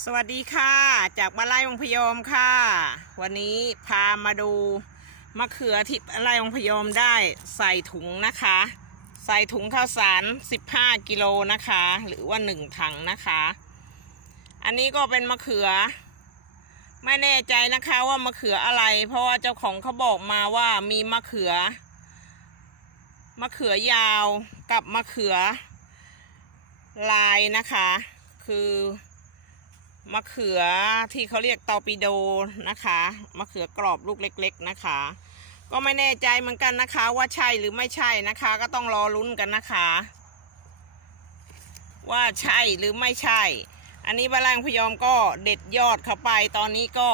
สวัสดีค่ะ จากบ้านไร่วังพยอมค่ะ วันนี้พามาดูมะเขือที่บ้านไร่วังพยอมได้ใส่ถุงนะคะ ใส่ถุงข้าวสาร 15 กิโลนะคะ หรือว่า 1 ถังนะคะ อันนี้ก็เป็นมะเขือ ไม่แน่ใจนะคะว่ามะเขืออะไร เพราะว่าเจ้าของเขาบอกมาว่ามีมะเขือ มะเขือยาวกับมะเขือลายนะคะ คือ มะเขือที่เขาเรียกตอปิโดนะคะ มะเขือกรอบลูกเล็ก ๆนะคะ ก็ไม่แน่ใจเหมือนกันนะคะ ว่าใช่หรือไม่ใช่นะคะ ก็ต้องรอลุ้นกันนะคะ ว่าใช่หรือไม่ใช่ อันนี้บาลังพยอมก็เด็ดยอดเข้าไป ตอนนี้ก็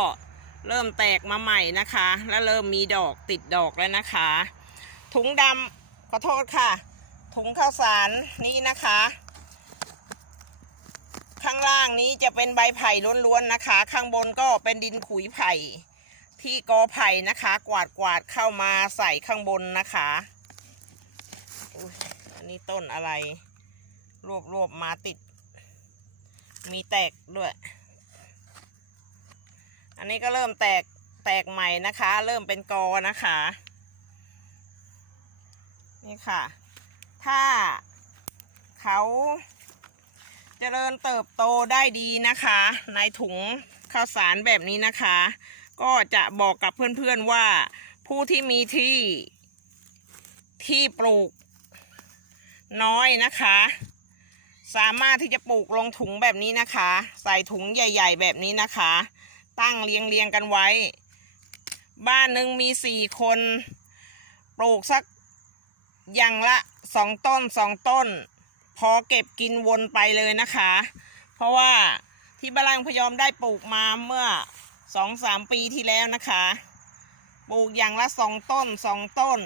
เริ่มแตกมาใหม่นะคะ แล้วเริ่มมีดอกติดดอกแล้วนะคะ ถุงดำขอโทษค่ะ ถุงข้าวสารนี้นะคะ ข้างล่างนี้จะเป็นใบไผ่ล้วนๆนะคะ ข้างบนก็เป็นดินขุยไผ่ ที่กอไผ่นะคะ กวาดกวาดๆเข้ามาใส่ข้างบนนะคะอ,อันนี้ต้นอะไร รวบรวบๆมาติด มีแตกด้วย อันนี้ก็เริ่มแตกแตกใหม่นะคะ เริ่มเป็นกอนะคะ นี่ค่ะ ถ้าเขา เจริญเติบโตได้ดีนะคะ ในถุงข้าวสารแบบนี้นะคะ ก็จะบอกกับเพื่อนๆว่าผู้ที่มีที่ที่ปลูกน้อยนะคะ สามารถที่จะปลูกลงถุงแบบนี้นะคะ ใส่ถุงใหญ่ ๆ แบบนี้นะคะ ตั้งเรียงเรียงๆกันไว้ บ้านหนึ่งมีสี่คนปลูกสักอย่างละสองต้นสองต้น พอเก็บกินวนไปเลยนะคะ เพราะว่าที่บ้านลังพยอมได้ปลูกมาเมื่อสองสามปีที่แล้วนะคะ ปลูกอย่างละสองต้นสองต้น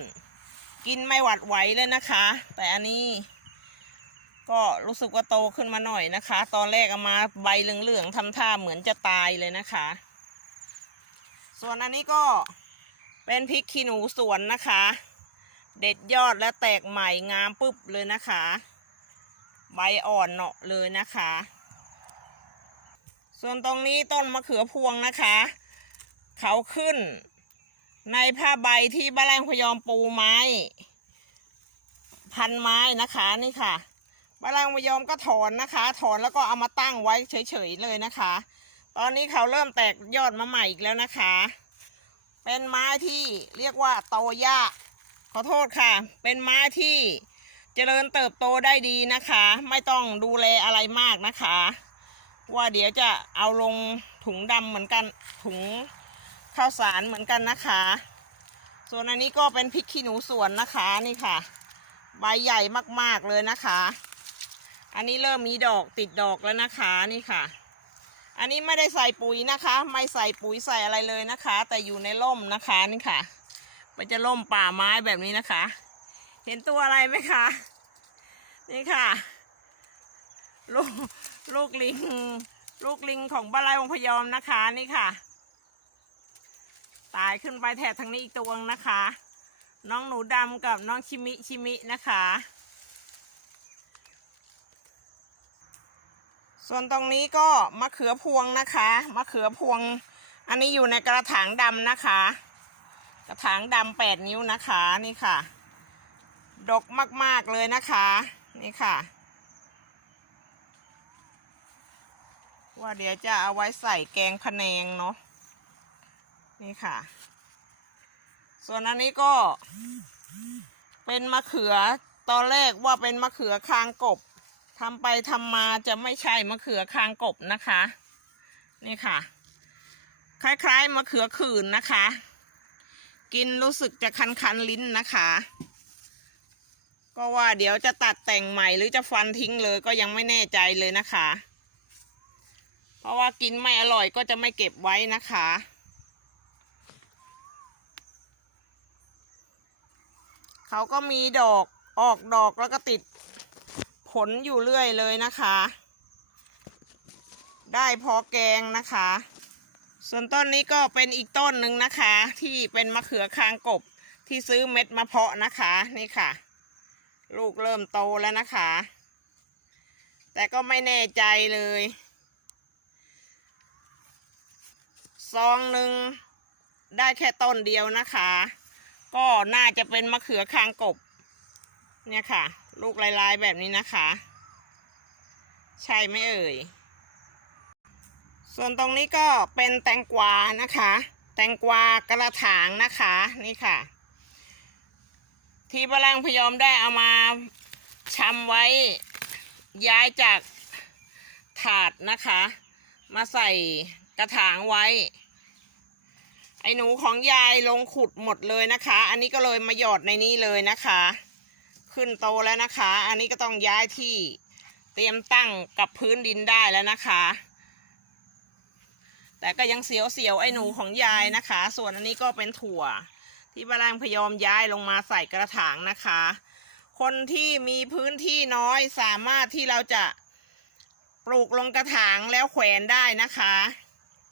กินไม่หวัดไหวเลยนะคะ แต่อันนี้ ก็รู้สึกว่าโตขึ้นมาหน่อยนะคะ ตอนแรกเอามาใบเหลืองๆทำท่าเหมือนจะตายเลยนะคะ ส่วนอันนี้ก็เป็นพริกขี้หนูสวนนะคะ เด็ดยอดและแตกใหม่งามปุ๊บเลยนะคะ ใบอ่อนเนาะเลยนะคะ ส่วนตรงนี้ต้นมะเขือพวงนะคะ เขาขึ้น ในผ้าใบที่บ้านแรงพยอมปูไม้ พันไม้นะคะนี่ค่ะบ้านแรงพยอมก็ถอนนะคะ ถอนแล้วก็เอามาตั้งไว้เฉยๆเลยนะคะ ตอนนี้เขาเริ่มแตกยอดมาใหม่อีกแล้วนะคะ เป็นไม้ที่เรียกว่าโตยากขอโทษค่ะ เป็นไม้ที่ เจริญเติบโตได้ดีนะคะ ไม่ต้องดูแลอะไรมากนะคะ ว่าเดี๋ยวจะเอาลงถุงดำเหมือนกันถุงข้าวสารเหมือนกันนะคะ ส่วนอันนี้ก็เป็นพริกขี้หนูสวนนะคะนี่ค่ะ ใบใหญ่มากๆเลยนะคะ อันนี้เริ่มมีดอกติดดอกแล้วนะคะนี่ค่ะ อันนี้ไม่ได้ใส่ปุ๋ยนะคะ ไม่ใส่ปุ๋ยใส่อะไรเลยนะคะ แต่อยู่ในร่มนะคะนี่ค่ะมันจะร่มป่าไม้แบบนี้นะคะ เห็นตัวอะไรไหมคะ นี่ค่ะ ลูกลูกลิง ลูกลิงของบ้านไร่วงพยอมนะคะนี่ค่ะ ตายขึ้นไปแถบทางนี้อีกตัวงนะคะ น้องหนูดำกับน้องชิมิชิมินะคะ ส่วนตรงนี้ก็มะเขือพวงนะคะมะเขือพวง อันนี้อยู่ในกระถางดำนะคะ กระถางดำแปดนิ้วนะคะนี่ค่ะ ดกมาก ๆ เลยนะคะ นี่ค่ะ ว่าเดี๋ยวจะเอาไว้ใส่แกงพะแนงเนาะนี่ค่ะ ส่วนอันนี้ก็ เป็นมะเขือตอนแรกว่าเป็นมะเขือคางกบทำไปทำมาจะไม่ใช่มะเขือคางกบนะคะ นี่ค่ะ คล้ายๆมะเขือขื่นนะคะ กินรู้สึกจะคันๆลิ้นนะคะ ก็ว่าเดี๋ยวจะตัดแต่งใหม่หรือจะฟันทิ้งเลยก็ยังไม่แน่ใจเลยนะคะ เพราะว่ากินไม่อร่อยก็จะไม่เก็บไว้นะคะ เขาก็มีดอกออกดอกแล้วก็ติดผลอยู่เรื่อยเลยนะคะ ได้พอแกงนะคะ ส่วนต้นนี้ก็เป็นอีกต้นหนึ่งนะคะ ที่เป็นมะเขือคางกบที่ซื้อเม็ดมาเพาะนะคะนี่ค่ะ ลูกเริ่มโตแล้วนะคะ แต่ก็ไม่แน่ใจเลยซองหนึ่งได้แค่ต้นเดียวนะคะ ก็น่าจะเป็นมะเขือคางกบ เนี่ยค่ะ ลูกลายๆแบบนี้นะคะ ใช่ไหมเอ่ย ส่วนตรงนี้ก็เป็นแตงกวานะคะ แตงกวากระถางนะคะ นี่ค่ะ ที่พลังพยอมได้เอามาชำไว้ย้ายจากถาดนะคะ มาใส่กระถางไว้ ไอ้หนูของยายลงขุดหมดเลยนะคะ อันนี้ก็เลยมาหยอดในนี้เลยนะคะ ขึ้นโตแล้วนะคะ อันนี้ก็ต้องย้ายที่เตรียมตั้งกับพื้นดินได้แล้วนะคะ แต่ก็ยังเสียวเสียวๆไอ้หนูของยายนะคะ ส่วนอันนี้ก็เป็นถั่ว ที่บารงพยอมย้ายลงมาใส่กระถางนะคะ คนที่มีพื้นที่น้อยสามารถที่เราจะปลูกลงกระถางแล้วแขวนได้นะคะ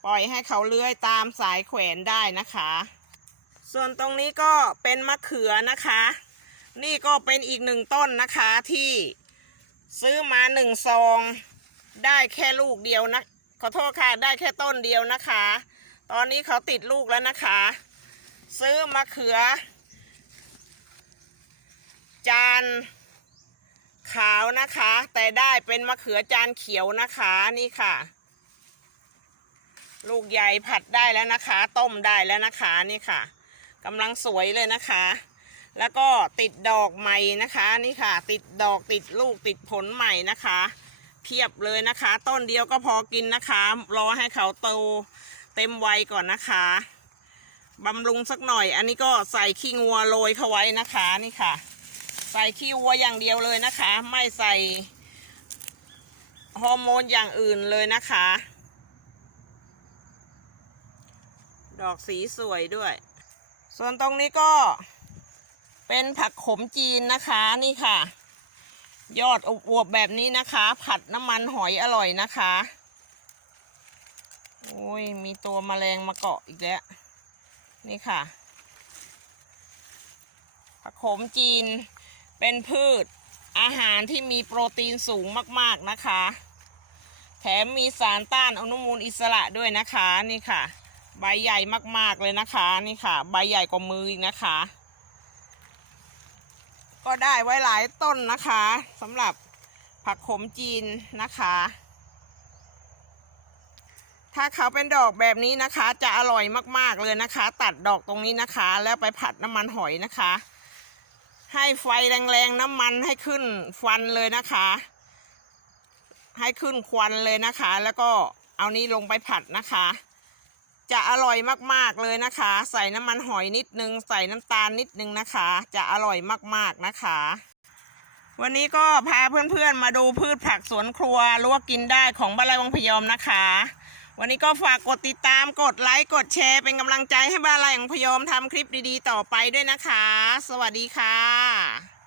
ปล่อยให้เขาเลื้อยตามสายแขวนได้นะคะ ส่วนตรงนี้ก็เป็นมะเขือนะคะ นี่ก็เป็นอีกหนึ่งต้นนะคะที่ซื้อมาหนึ่งซอง ได้แค่ลูกเดียวนะขอโทษค่ะได้แค่ต้นเดียวนะคะ ตอนนี้เขาติดลูกแล้วนะคะ ซื้อมะเขือ จานขาวนะคะ แต่ได้เป็นมะเขือจานเขียวนะคะนี่ค่ะ ลูกใหญ่ผัดได้แล้วนะคะ ต้มได้แล้วนะคะนี่ค่ะกำลังสวยเลยนะคะ แล้วก็ติดดอกใหม่นะคะนี่ค่ะ ติดดอกติดลูกติดผลใหม่นะคะเพียบเลยนะคะ ต้นเดียวก็พอกินนะคะ รอให้เขาโตเต็มวัยก่อนนะคะ บำรุงสักหน่อย อันนี้ก็ใส่ขี้งัวโรยเข้าไว้นะคะนี่ค่ะ ใส่ขี้วัวอย่างเดียวเลยนะคะ ไม่ใส่ฮอร์โมนอย่างอื่นเลยนะคะ ดอกสีสวยด้วย ส่วนตรงนี้ก็เป็นผักขมจีนนะคะนี่ค่ะ ยอดอวบแบบนี้นะคะ ผัดน้ำมันหอยอร่อยนะคะ โอ้ย มีตัวแมลงมาเกาะอีกแล้ว นี่ค่ะผักโขมจีนเป็นพืชอาหารที่มีโปรตีนสูงมากๆนะคะ แถมมีสารต้านอนุมูลอิสระด้วยนะคะนี่ค่ะ ใบใหญ่มากๆเลยนะคะนี่ค่ะ ใบใหญ่กว่ามืออีกนะคะ ก็ได้ไว้หลายต้นนะคะสำหรับผักขมจีนนะคะ ถ้าเขาเป็นดอกแบบนี้นะคะ จะอร่อยมากๆเลยนะคะ ตัดดอกตรงนี้นะคะ แล้วไปผัดน้ำมันหอยนะคะ ให้ไฟแรงๆน้ำมันให้ขึ้นควันเลยนะคะ ให้ขึ้นควันเลยนะคะ แล้วก็เอานี้ลงไปผัดนะคะ จะอร่อยมากๆเลยนะคะ ใส่น้ำมันหอยนิดนึง ใส่น้ำตาลนิดนึงนะคะ จะอร่อยมากๆนะคะวันนี้ก็พาเพื่อนๆมาดูพืชผักสวนครัวลวกกินได้ของบ้านไร่วังพยอมนะคะ วันนี้ก็ฝากกดติดตามกดไลค์กดแชร์เป็นกำลังใจให้บ้านไรของพยอมทำคลิปดีๆ ต่อไปด้วยนะคะ สวัสดีค่ะ